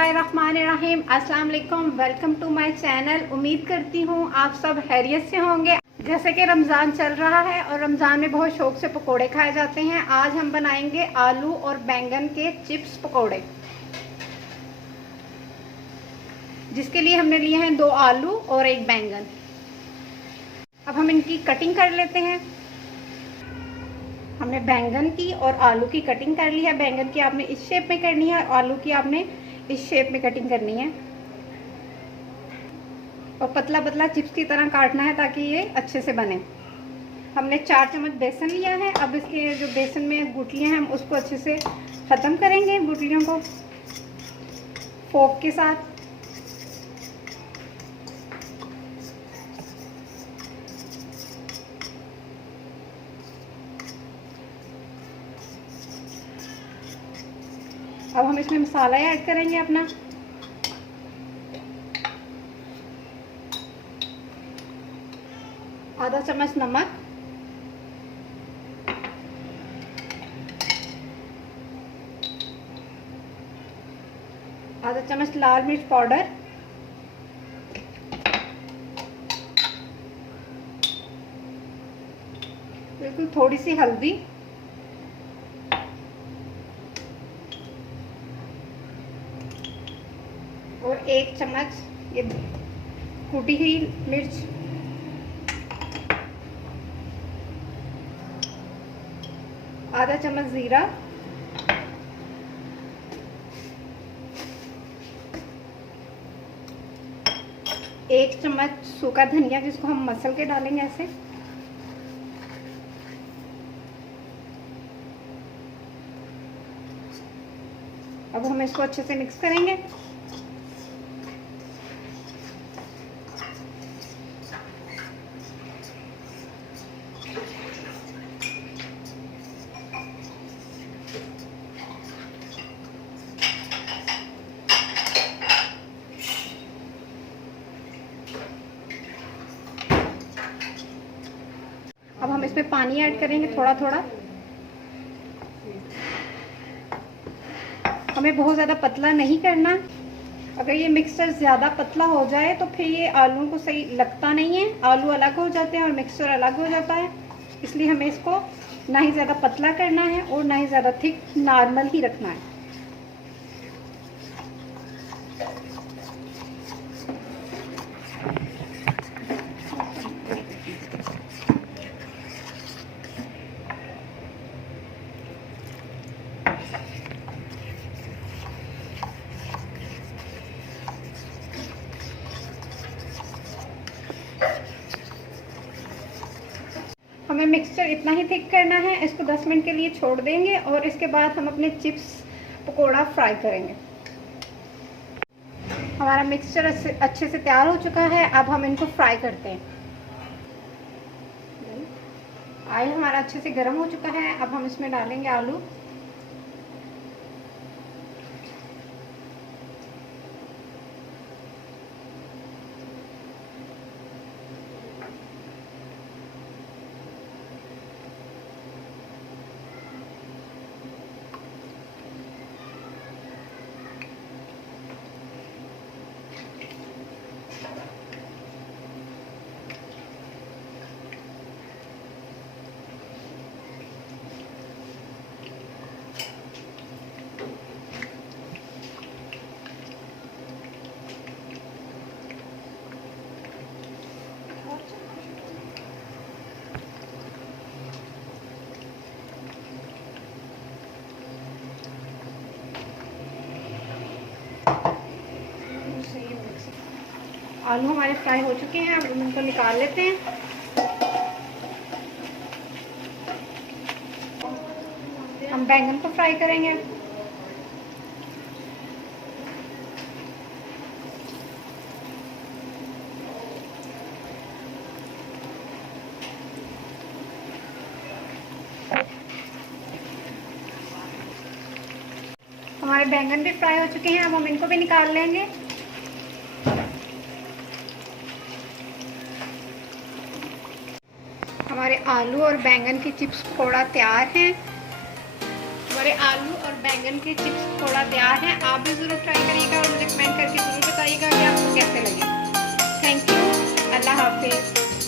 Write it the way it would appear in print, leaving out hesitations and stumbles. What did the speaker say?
बिस्मिल्लाहिर्रहमानिर्रहीम। अस्सलाम वालेकुम, वेलकम टू माय चैनल। उम्मीद करती हूँ आप सब खैरियत से होंगे। जैसे कि रमज़ान चल रहा है और रमज़ान में बहुत शौक से पकोड़े खाए जाते हैं। आज हम बनाएंगे आलू और बैंगन के चिप्स पकोड़े, जिसके लिए हमने लिए हैं 2 आलू और 1 बैंगन। अब हम इनकी कटिंग कर लेते हैं। हमने बैंगन की और आलू की कटिंग कर ली है। बैंगन की आपने इस शेप में करनी है और आलू की आपने इस शेप में कटिंग करनी है और पतला पतला चिप्स की तरह काटना है ताकि ये अच्छे से बने। हमने 4 चम्मच बेसन लिया है। अब इसके जो बेसन में गुठलियाँ हैं हम उसको अच्छे से ख़त्म करेंगे, गुठलियों को फोक के साथ। अब हम इसमें मसाला ऐड करेंगे अपना। आधा चम्मच नमक, आधा चम्मच लाल मिर्च पाउडर, बिल्कुल थोड़ी सी हल्दी, और 1 चम्मच ये कूटी हुई मिर्च, आधा चम्मच ज़ीरा, एक चम्मच सूखा धनिया जिसको हम मसल के डालेंगे ऐसे, अब हम इसको अच्छे से मिक्स करेंगे। अब हम इसमें पानी ऐड करेंगे थोड़ा थोड़ा। हमें बहुत ज़्यादा पतला नहीं करना। अगर ये मिक्सचर ज़्यादा पतला हो जाए तो फिर ये आलू को सही लगता नहीं है, आलू अलग हो जाते हैं और मिक्सचर अलग हो जाता है। इसलिए हमें इसको ना ही ज़्यादा पतला करना है और ना ही ज़्यादा थिक, नॉर्मल ही रखना है। हमें मिक्सचर इतना ही थिक करना है। इसको 10 मिनट के लिए छोड़ देंगे और इसके बाद हम अपने चिप्स पकोड़ा फ्राई करेंगे। हमारा मिक्सचर अच्छे से तैयार हो चुका है। अब हम इनको फ्राई करते हैं। ऑयल हमारा अच्छे से गर्म हो चुका है। अब हम इसमें डालेंगे आलू। आलू हमारे फ्राई हो चुके हैं। अब हम इनको निकाल लेते हैं। हम बैंगन को फ्राई करेंगे। हमारे बैंगन भी फ्राई हो चुके हैं। अब हम इनको भी निकाल लेंगे। हमारे आलू और बैंगन की चिप्स पकौड़ा तैयार हैं। हमारे आलू और बैंगन के चिप्स पकौड़ा तैयार है। आप भी ज़रूर ट्राई करिएगा और मुझे कमेंट करके ज़रूर बताइएगा कि आपको कैसे लगे। Thank you. अल्लाह हाफिज़।